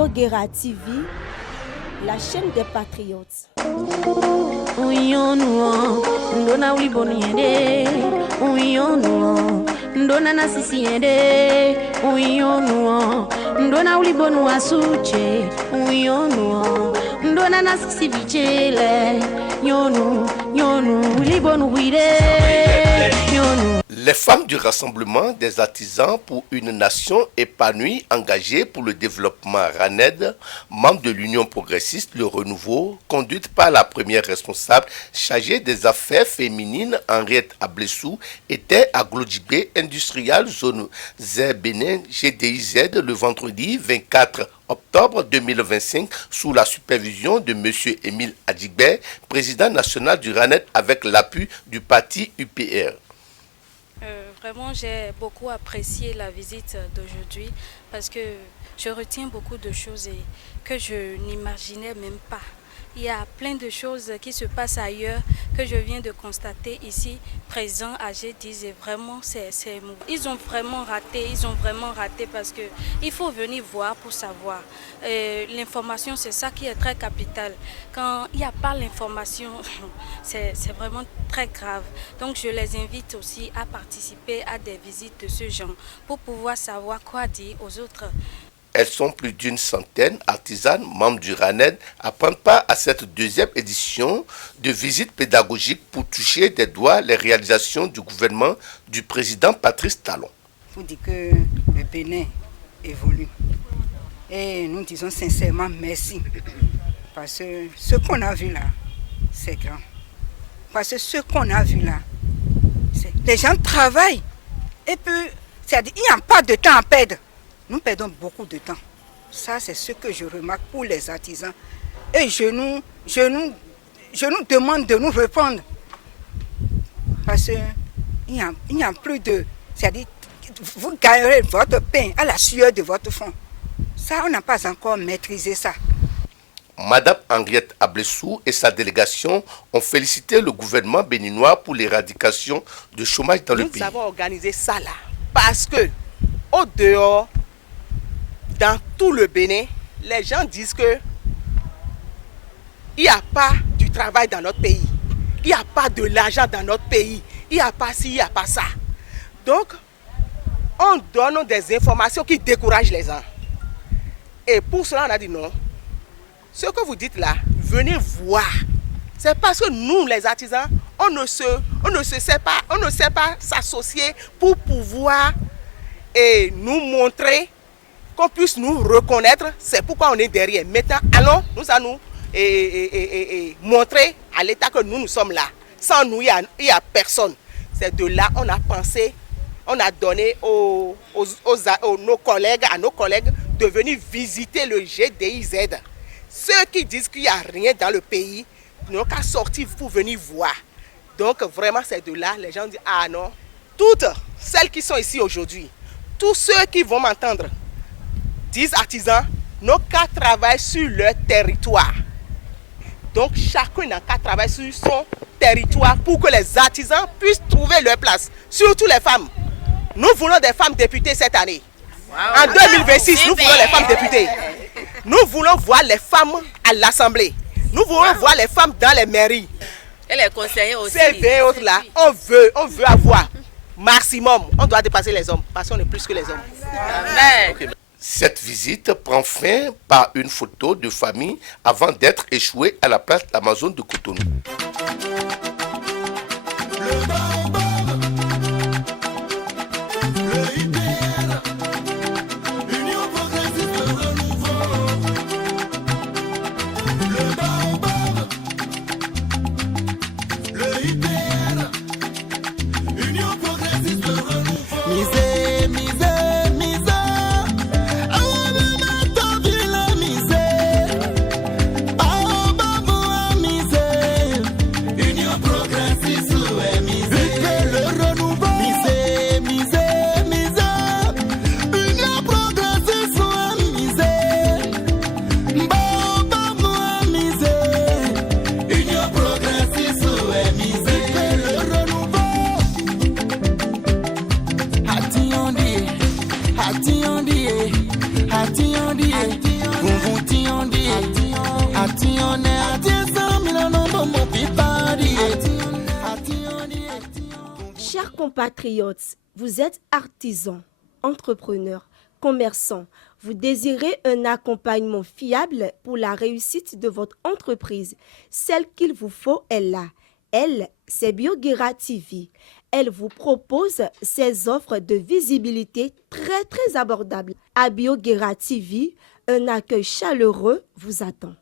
Radio Guérard TV, la chaîne des patriotes. Les femmes du Rassemblement des artisans pour une nation épanouie, engagée pour le développement RANED, membre de l'Union progressiste Le Renouveau, conduite par la première responsable chargée des affaires féminines, Henriette Ablessou, étaient à Glodjibé Industrial Zone Z Bénin GDIZ le vendredi 24 octobre 2025 sous la supervision de M. Émile Adjigbe, président national du RANED avec l'appui du parti UPR. Vraiment, j'ai beaucoup apprécié la visite d'aujourd'hui parce que je retiens beaucoup de choses que je n'imaginais même pas. Il y a plein de choses qui se passent ailleurs que je viens de constater ici, présent à G10. Et vraiment, ils ont vraiment raté parce qu'il faut venir voir pour savoir. L'information, c'est ça qui est très capital. Quand il n'y a pas l'information, c'est vraiment très grave. Donc, je les invite aussi à participer à des visites de ce genre pour pouvoir savoir quoi dire aux autres. Elles sont plus d'une centaine artisanes, membres du RANED, à prendre part à cette deuxième édition de visite pédagogique pour toucher des doigts les réalisations du gouvernement du président Patrice Talon. Il faut dire que le Bénin évolue. Et nous disons sincèrement merci. Parce que ce qu'on a vu là, c'est grand. Parce que ce qu'on a vu là, les gens travaillent. Et puis, c'est-à-dire, il n'y a pas de temps à perdre. Nous perdons beaucoup de temps. Ça, c'est ce que je remarque pour les artisans. Et je nous demande de nous répondre. Parce qu'il n'y a plus de... C'est-à-dire, vous gagnerez votre pain à la sueur de votre front. Ça, on n'a pas encore maîtrisé ça. Madame Henriette Ablessou et sa délégation ont félicité le gouvernement béninois pour l'éradication du chômage dans le pays. Nous avons organisé ça là parce que, au dehors, dans tout le Bénin, les gens disent que il n'y a pas du travail dans notre pays. Il n'y a pas de l'argent dans notre pays. Il n'y a pas ci, il n'y a pas ça. Donc, on donne des informations qui découragent les gens. Et pour cela, on a dit non. Ce que vous dites là, venez voir. C'est parce que nous, les artisans, on ne sait pas s'associer pour pouvoir nous montrer qu'on puisse nous reconnaître, c'est pourquoi on est derrière. Maintenant, nous allons montrer à l'État que nous sommes là. Sans nous, il n'y a personne. C'est de là on a pensé, on a donné à nos collègues de venir visiter le GDIZ. Ceux qui disent qu'il n'y a rien dans le pays, n'ont qu'à sortir pour venir voir. Donc vraiment, c'est de là, les gens disent, ah non, toutes celles qui sont ici aujourd'hui, tous ceux qui vont m'entendre, 10 artisans n'ont qu'à travailler sur leur territoire. Donc chacun n'a qu'à travailler sur son territoire pour que les artisans puissent trouver leur place. Surtout les femmes. Nous voulons des femmes députées cette année. En 2026, nous voulons les femmes députées. Nous voulons voir les femmes à l'Assemblée. Nous voulons voir les femmes dans les mairies. Et les conseillers aussi. Ces autres là, on veut avoir maximum. On doit dépasser les hommes parce qu'on est plus que les hommes. Amen. Okay. Cette visite prend fin par une photo de famille avant d'être échouée à la place d'Amazon de Cotonou. Union progressiste, compatriotes, vous êtes artisans, entrepreneurs, commerçants. Vous désirez un accompagnement fiable pour la réussite de votre entreprise. Celle qu'il vous faut est là. Elle, c'est BioGuera TV. Elle vous propose ses offres de visibilité très abordables. À BioGuera TV, un accueil chaleureux vous attend.